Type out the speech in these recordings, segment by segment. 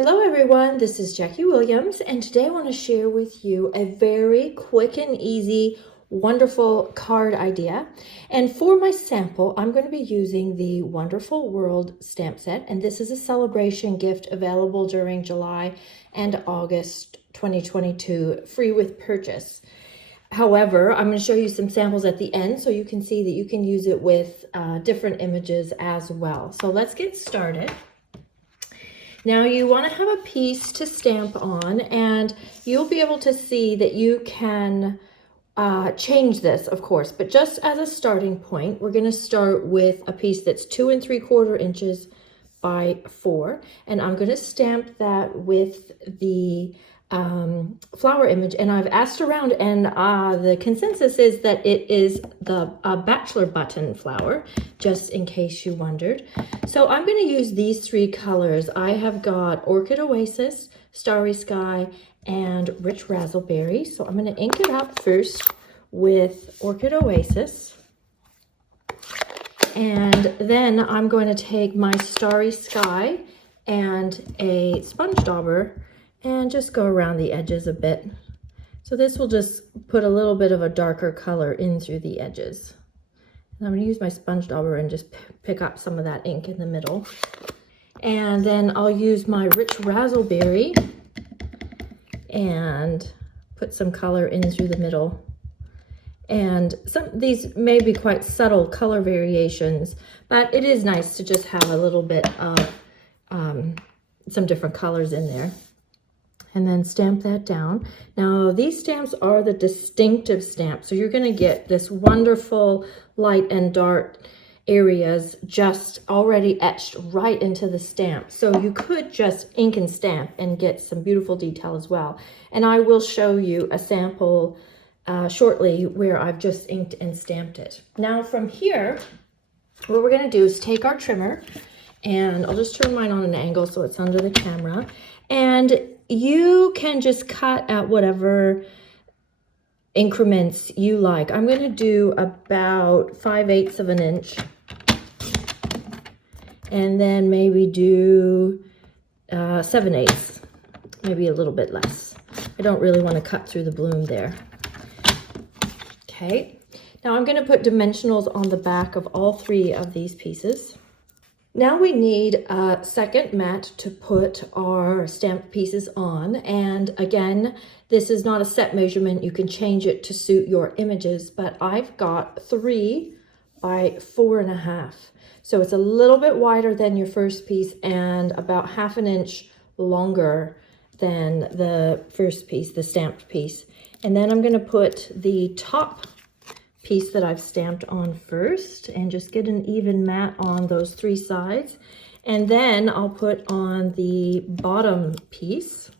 Hello everyone, this is Jackie Williams, and today I want to share with you a very quick and easy, wonderful card idea. And for my sample, I'm going to be using the Wonderful World stamp set, and this is a celebration gift available during July and August 2022, free with purchase. However, I'm going to show you some samples at the end so you can see that you can use it with different images as well. So let's get started. Now you want to have a piece to stamp on, and you'll be able to see that you can change this, of course, but just as a starting point, we're going to start with a piece that's 2 3/4 inches by 4, and I'm going to stamp that with the flower image. And I've asked around, and the consensus is that it is the bachelor button flower, just in case you wondered. So I'm going to use these 3 colors. I have got Orchid Oasis, Starry Sky, and Rich Razzleberry. So I'm going to ink it up first with Orchid Oasis. And then I'm going to take my Starry Sky and a sponge dauber and just go around the edges a bit. So this will just put a little bit of a darker color in through the edges. And I'm going to use my sponge dauber and just pick up some of that ink in the middle. And then I'll use my Rich Razzleberry and put some color in through the middle. And these may be quite subtle color variations, but it is nice to just have a little bit of some different colors in there. And then stamp that down. Now these stamps are the distinctive stamps, so you're going to get this wonderful light and dark areas just already etched right into the stamp. So you could just ink and stamp and get some beautiful detail as well. And I will show you a sample shortly where I've just inked and stamped it. Now from here, what we're going to do is take our trimmer, and I'll just turn mine on an angle so it's under the camera, and you can just cut at whatever increments you like. I'm going to do about 5/8 of an inch, and then maybe do 7/8, maybe a little bit less. I don't really want to cut through the bloom there. Okay, now I'm going to put dimensionals on the back of all 3 of these pieces. Now we need a second mat to put our stamped pieces on, and again, this is not a set measurement. You can change it to suit your images, but I've got 3 by 4.5. So it's a little bit wider than your first piece and about 1/2 inch longer than the first piece, the stamped piece. And then I'm going to put the top piece that I've stamped on first and just get an even mat on those 3 sides. And then I'll put on the bottom piece.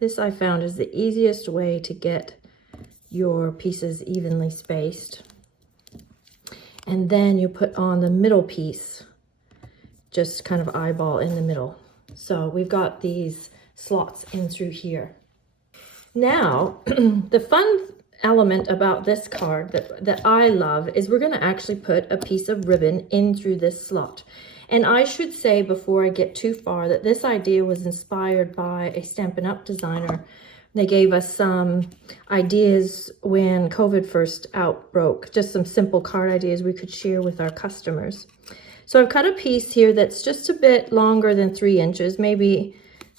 This I found is the easiest way to get your pieces evenly spaced. And then you put on the middle piece, just kind of eyeball in the middle. So we've got these slots in through here. Now, the fun element about this card that I love is we're going to actually put a piece of ribbon in through this slot. And I should say before I get too far that this idea was inspired by a Stampin' Up designer. They gave us some ideas when COVID first outbroke, just some simple card ideas we could share with our customers. So I've cut a piece here that's just a bit longer than 3 inches, maybe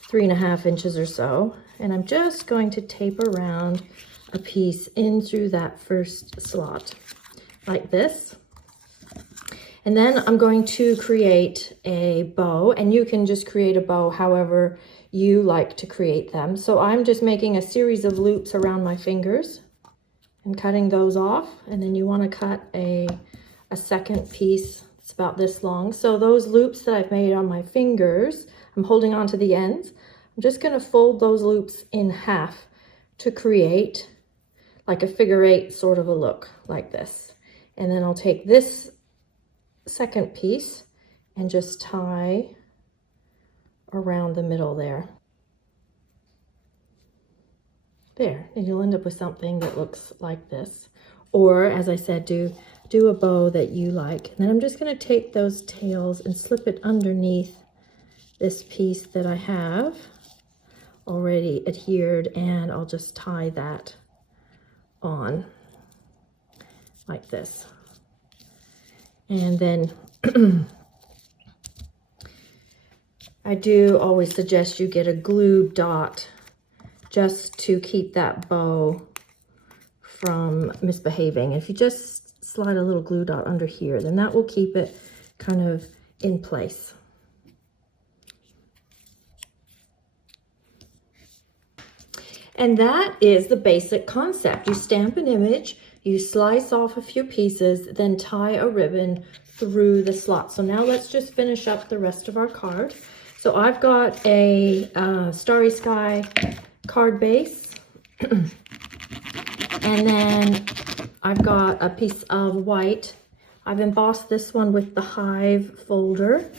3.5 inches or so. And I'm just going to tape around a piece in through that first slot like this. And then I'm going to create a bow, and you can just create a bow however you like to create them. So I'm just making a series of loops around my fingers and cutting those off. And then you want to cut a second piece that's about this long. So those loops that I've made on my fingers, I'm holding on to the ends. I'm just going to fold those loops in half to create like a figure 8 sort of a look like this. And then I'll take this second piece and just tie around the middle there. There, and you'll end up with something that looks like this. Or, as I said, do a bow that you like. And then I'm just going to take those tails and slip it underneath this piece that I have already adhered, and I'll just tie that on like this. And then I do always suggest you get a glue dot just to keep that bow from misbehaving. If you just slide a little glue dot under here, then that will keep it kind of in place. And that is the basic concept. You stamp an image, you slice off a few pieces, then tie a ribbon through the slot. So now let's just finish up the rest of our card. So I've got a Starry Sky card base, and then I've got a piece of white. I've embossed this one with the Hive folder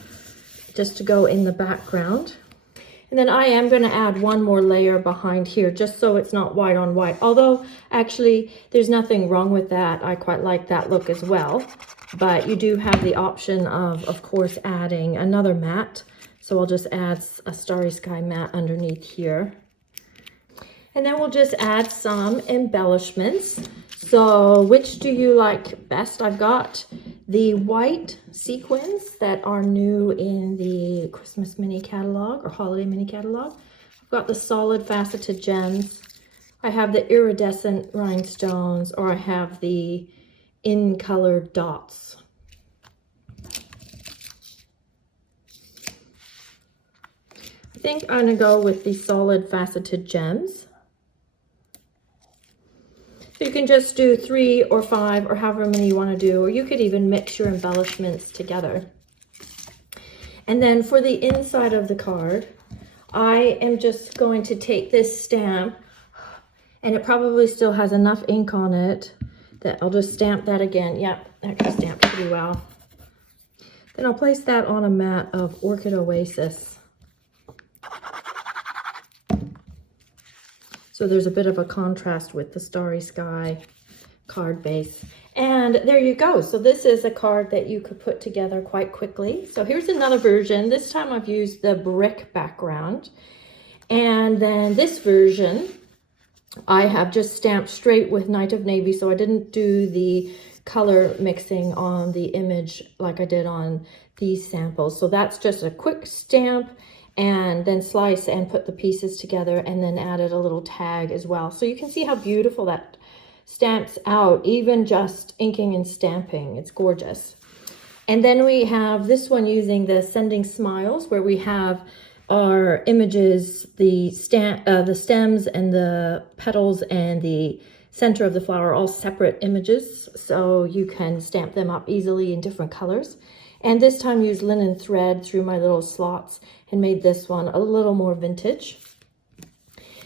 just to go in the background. And then I am going to add one more layer behind here just so it's not white on white. Although actually there's nothing wrong with that. I quite like that look as well. But you do have the option of course, adding another matte. So I'll just add a Starry Sky matte underneath here. And then we'll just add some embellishments. So which do you like best? I've got the white sequins that are new in the Christmas mini catalog or holiday mini catalog. I've got the solid faceted gems. I have the iridescent rhinestones, or I have the in color dots. I think I'm gonna go with the solid faceted gems. So you can just do 3 or 5 or however many you want to do, or you could even mix your embellishments together. And then for the inside of the card, I am just going to take this stamp, and it probably still has enough ink on it that I'll just stamp that again. Yep, that can stamp pretty well. Then I'll place that on a mat of Orchid Oasis. So there's a bit of a contrast with the Starry Sky card base. And there you go. So this is a card that you could put together quite quickly. So here's another version. This time I've used the brick background. And then this version, I have just stamped straight with Night of Navy. So I didn't do the color mixing on the image like I did on these samples. So that's just a quick stamp, and then slice and put the pieces together, and then added a little tag as well. So you can see how beautiful that stamps out, even just inking and stamping. It's gorgeous. And then we have this one using the Sending Smiles, where we have our images, the stems and the petals and the center of the flower, all separate images. So you can stamp them up easily in different colors. And this time used linen thread through my little slots and made this one a little more vintage.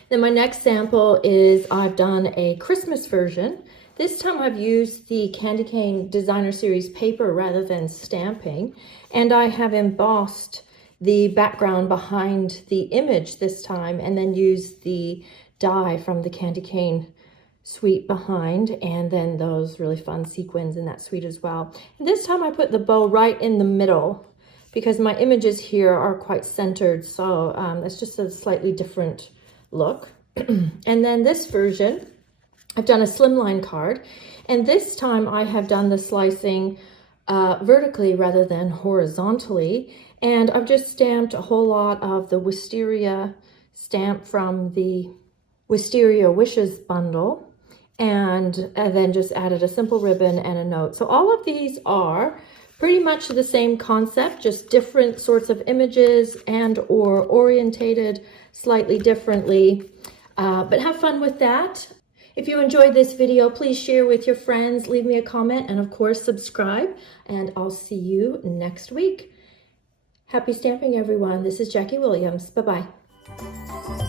Then my next sample is I've done a Christmas version. This time I've used the Candy Cane Designer Series paper rather than stamping. And I have embossed the background behind the image this time, and then used the die from the Candy Cane suite behind, and then those really fun sequins in that suite as well. And this time I put the bow right in the middle because my images here are quite centered, so it's just a slightly different look. And then this version, I've done a slimline card, and this time I have done the slicing vertically rather than horizontally, and I've just stamped a whole lot of the Wisteria stamp from the Wisteria Wishes bundle, and then just added a simple ribbon and a note. So all of these are pretty much the same concept, just different sorts of images and or orientated slightly differently, but have fun with that. If you enjoyed this video, please share with your friends, leave me a comment, and of course subscribe, and I'll see you next week. Happy stamping, everyone. This is Jackie Williams. Bye-bye.